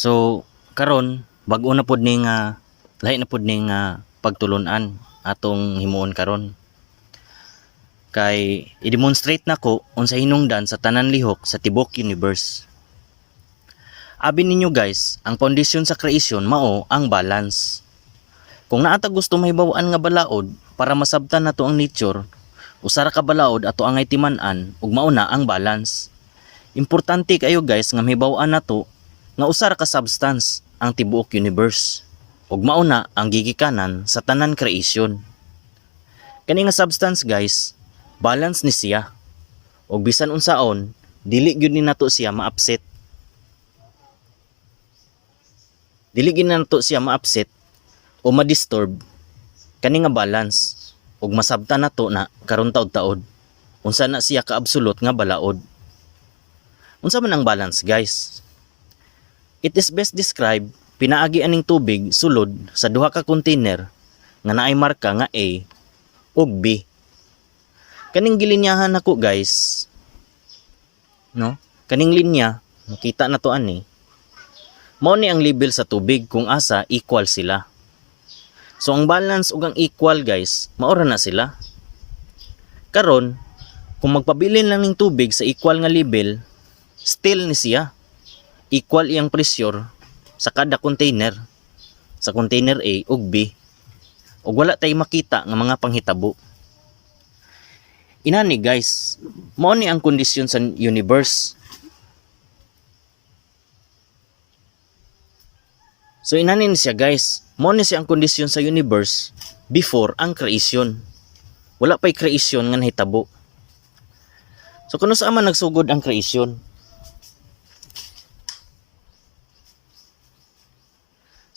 So karon bag-o na pud ning lahi na pud ning pagtulunan atong himuon karon. Kay i-demonstrate nako unsa hinungdan sa tanan lihok sa tibok universe. Abi ninyo guys, ang pundisyon sa creation mao ang balance. Kung naata gusto mahibaw-an nga balaod para masabtan nato ang nature, usara ka balaod ato angay timan-an ug mao na ang balance. Importante kayo guys nga mahibaw-an nato nga usara ka substance ang tibuok universe ug mao na ang gigikanan sa tanan creation. Kani nga substance guys, balance ni siya. Ug bisan unsaon, dili gyud ni nato siya ma-upset. Dili gyud nato siya ma-upset o ma-disturb kani nga balance ug masabtan nato na karon taud-taud unsa na siya ka absolute nga balaod. Unsa man ang balance guys? It is best described pinaagi aning tubig sulod sa duha ka container nga naay marka nga A ug B. Kaning gilinyahan nako guys, no? Kaning linya makita na to ani. Mao ni ang level sa tubig kung asa equal sila. So ang balance ug ang equal guys, maora na sila. Karon, kung magpabilin lang ning tubig sa equal nga level, still ni siya. Equal iyang pressure sa kada container, sa container A ug B. Ug wala tay makita nga mga panghitabo. Inani guys, mao ni ang kondisyon sa universe. So inani ni siya guys, mao ni siya ang kondisyon sa universe before ang creation. Wala pay creation nga nahitabo. So kuno sa man nagsugod ang creation?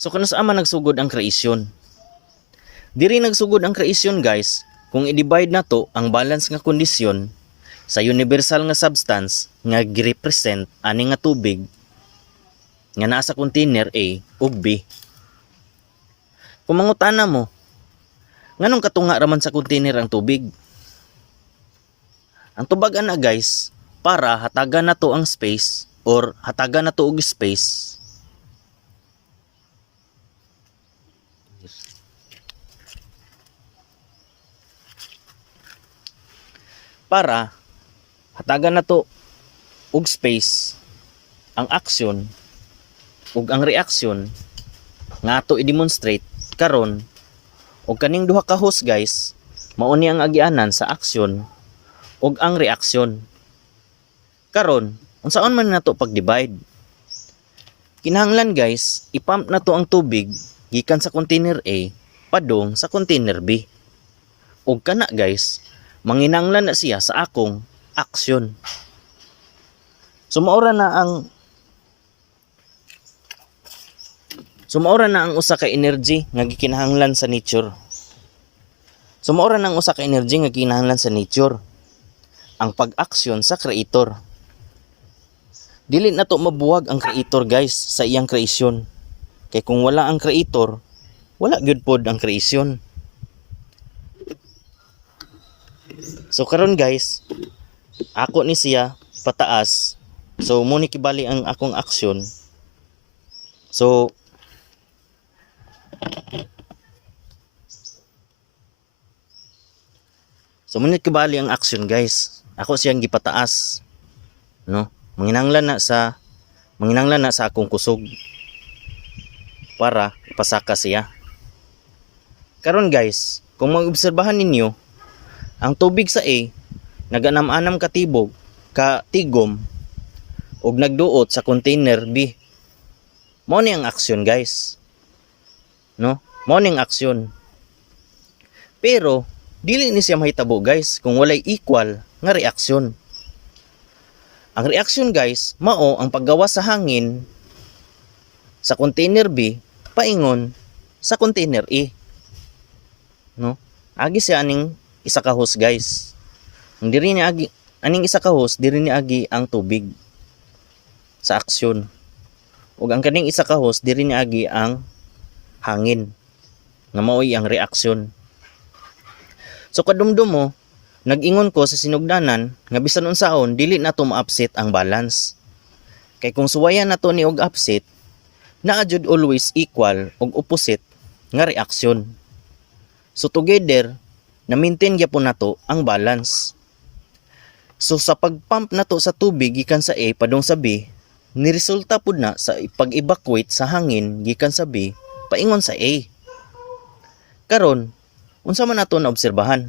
So kuno sa man nagsugod ang creation? Diri nagsugod ang creation guys kung i-divide nato ang balance nga kondisyon sa universal nga substance nga gi-represent ani nga tubig nga naa sa container A ug B. Kung mangutana mo, nganong katunga raman sa container ang tubig? Ang tubag ana guys, para hatagan nato ang space or hatagan nato og space para hatagan nato og space ang aksyon ug ang reaksyon nga ato i-demonstrate karon ug kaning duha ka host guys mao ni ang agianan sa aksyon ug ang reaksyon. Karon unsaon man nato pag-divide? Kinahanglan guys i-pump nato ang tubig gikan sa container A padung sa container B. Ug kana guys manginanglan na siya sa akong aksyon. So maura na ang usa ka energy nga gikinahanglan sa nature. So maura na ang usa ka energy nga gikinahanglan sa nature. Ang pag-aksyon sa creator. Dili na to mabuwag ang creator guys sa iyang creation. Kay kung wala ang creator, wala gyud pod ang creation. So karon guys, ako ni siya pataas. So mo ni kibali ang akong aksyon. So munit kibali ang action guys. Ako siyang gipataas. No? Manginanglan na sa akong kusog para ipasaka siya. Karon guys, kung mag-obserbahan ninyo, ang tubig sa A naganam-anam ka tigom ug nagduot sa container B. Mao ni ang aksyon guys. No? Mao ni ang aksyon. Pero dili ni siya mahitabo guys kung walay equal nga reaksyon. Ang reaksyon guys mao ang paggawa sa hangin sa container B paingon sa container A. No? Agi siya aning isa ka host guys. Ang diri ni agi aning isa ka host diri ni agi ang tubig sa aksyon. Ug ang kaning isa ka host diri ni agi ang hangin nga mao'y ang reaksyon. So kadumdum mo, nag-ingon ko sa sinugdanan nga bisan unsaon dili nato ma-upset ang balance. Kay kung suwayan nato ni og upset, naa jud always equal og opposite nga reaksyon. So together, na-maintain gyapon nato ang balance. So sa pagpump nato sa tubig gikan sa A padung sa B, niresulta pud na sa pag-evacuate sa hangin gikan sa B paingon sa A. Karon, unsa man nato naobserbahan?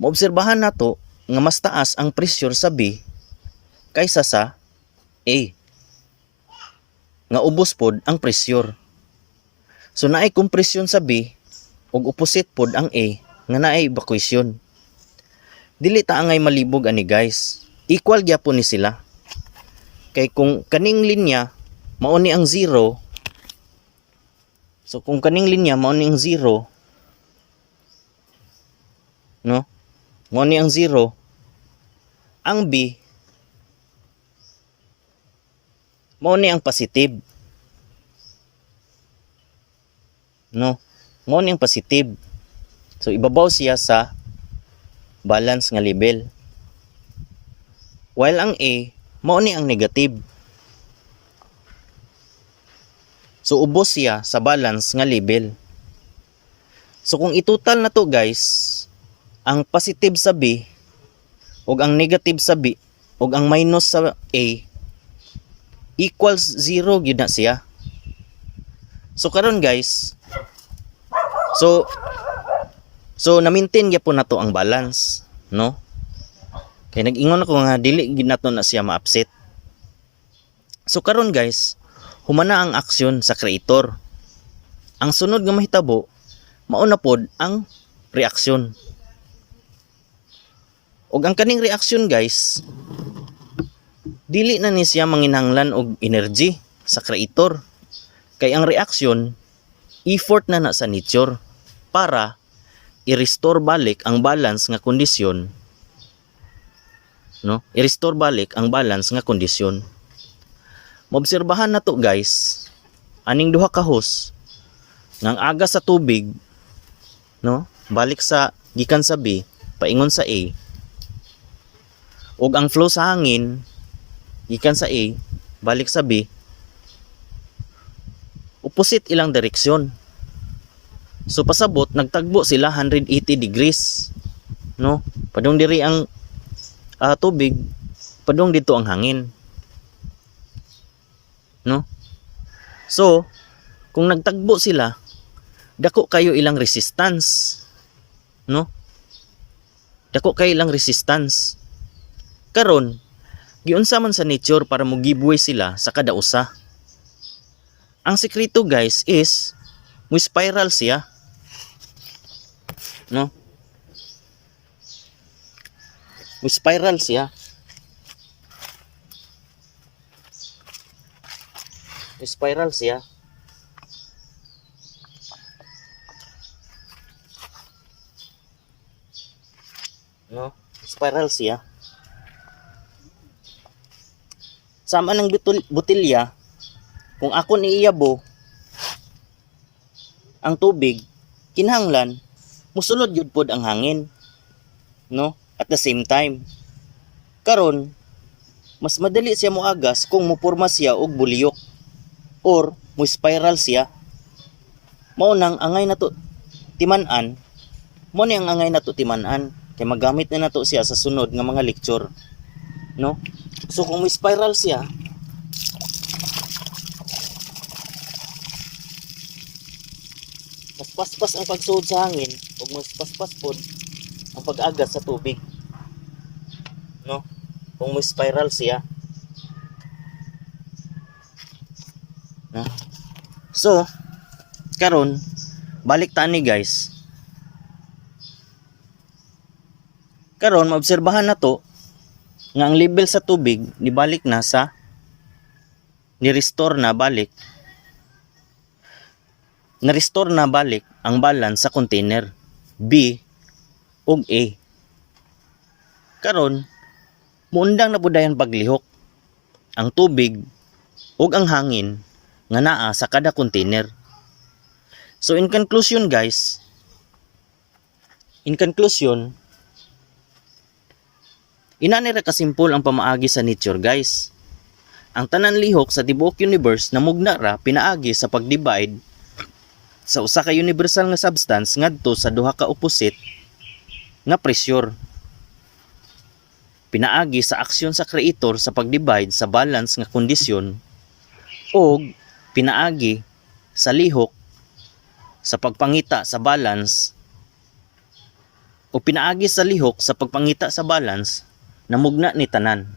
Maobserbahan nato nga mas taas ang pressure sa B kaysa sa A. Nga ubos pod ang pressure. So naay kompresyon sa B ug opposite pod ang A nga naay evacuation. Dili ta angay malibog ani guys. Equal gyapon ni sila. Kay kung kaning linya mao ni ang 0. So kung kaning linya mao ni ang 0, no? Mao ni ang 0. Ang B mao ni ang positive. No? Mao ni ang positive. So ibabaw siya sa balance nga level. While ang A mao ni ang negative. So ubos siya sa balance nga level. So kung itotal na to guys, ang positive sa B ug ang negative sa B ug ang minus sa A equals 0 gyud na siya. So karon guys, so na-maintain gyapon nato ang balance, no? Kay nag-ingon ako nga dili gid nato na siya ma-upset. So karon guys, humana ang aksyon sa creator. Ang sunod nga mahitabo mao na pod ang reaksyon. Og ang kaning reaksyon guys, dili na ni siya manginahanglan og energy sa creator. Kay ang reaksyon effort na sa nature para i-restore balik ang balance nga kondisyon, no? I-restore balik ang balance nga kondisyon. Maobserbahan nato guys, aning duha ka hose ngang aga sa tubig, no? Balik sa gikan sa B paingon sa A. Ug ang flow sa hangin gikan sa A balik sa B, opposite ilang direksyon. So pasabot nagtagbo sila 180 degrees, no? Padung diri ang tubig, padung dito ang hangin, no? So kung nagtagbo sila, dako kayo ilang resistance, no? Dako kayo ilang resistance. Karon giunsa man sa nature para mo giveaway sila sa kada usa. Ang sekreto guys is mo spiral siya, no? Mo spiral siya. Mo spiral siya. No? Spiral siya. Sama ng butilya, kung ako niiyabo ang tubig, kinahanglan musulod yun pod ang hangin, no? At the same time, karon mas madali siya moagas kung mupurma siya og bulyok or mo spiral siya. Mao nang angay nato timan-an, mo ni ang angay nato timan-an kay magamit na nato siya sa sunod nga mga lecture, no? So kung may spiral siya, mas paspas ang pagsuod sa hangin ug mas paspas pod ang pag-agas sa tubig, no? Kung may spiral siya, no? So karon balik ta ni guys. Karon maobserbahan nato nga ang level sa tubig nibalik na sa ni-restore na balik ang balance sa container B ug A. Karon muundang na pud dayon paglihok ang tubig ug ang hangin nga naa sa kada container. So in conclusion guys, inani ra kasimple ang pamaagi sa nature guys. ang tanan lihok sa tibuok universe namugna ra pinaagi sa pag-divide sa usa ka universal nga substance ngadto sa duha ka opposite nga pressure. Pinaagi sa aksyon sa creator sa pag-divide sa balance nga kondisyon o pinaagi sa lihok sa pagpangita sa balance o pinaagi sa lihok sa pagpangita sa balance namugna ni tanan,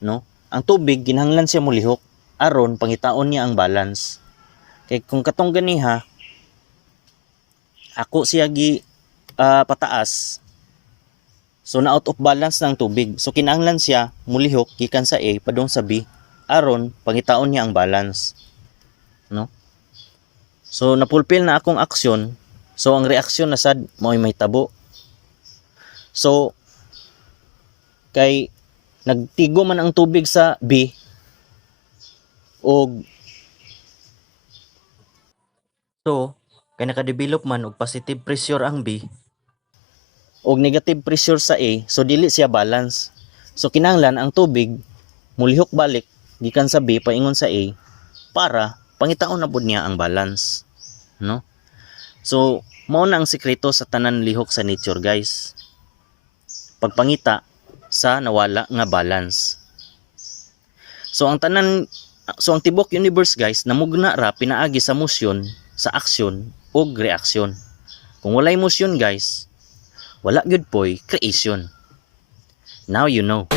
no? Ang tubig kinahanglan siya molihok aron pangitaon niya ang balance. Kay kung katong ganiha ako siya gi pataas, so na out of balance ng tubig. So kinahanglan siya mulihok gikan sa A padung sa B aron pangitaon niya ang balance, no? So napulpil na akong aksyon, so ang reaksyon na sad mao'y mahitabo. So kay nagtigo man ang tubig sa B og so kay naka-develop man og positive pressure ang B og negative pressure sa A, so dili siya balance. So kinahanglan ang tubig mulihok balik gikan sa B paingon sa A para pangitaon na pud niya ang balance, no? So mao na ang sekreto sa tanan lihok sa nature, guys. Pagpangita sa nawala nga balance. So ang tibok universe, guys, namugna ra pinaagi sa motion, sa aksyon ug reaksyon. Kung walay motion, guys, wala gyud poy creation. Now you know.